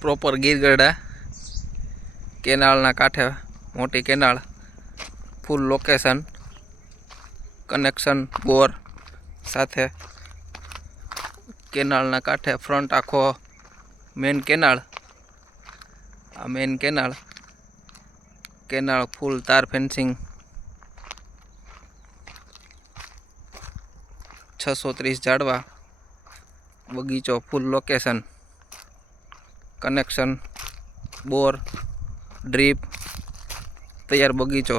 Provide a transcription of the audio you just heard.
Proper Girgadhada કેનાળના કાંઠે મોટી કેનાળ ફૂલ location connection બોર સાથે કેનાળના કાંઠે ફ્રન્ટ આખો મેન કેનાળ આ મેન કેનાળ કેનાળ ફૂલ તાર ફેન્સિંગ છસો ત્રીસ ઝાડવા બગીચો ફૂલ લોકેશન connection bore drip તૈયાર બગીચો.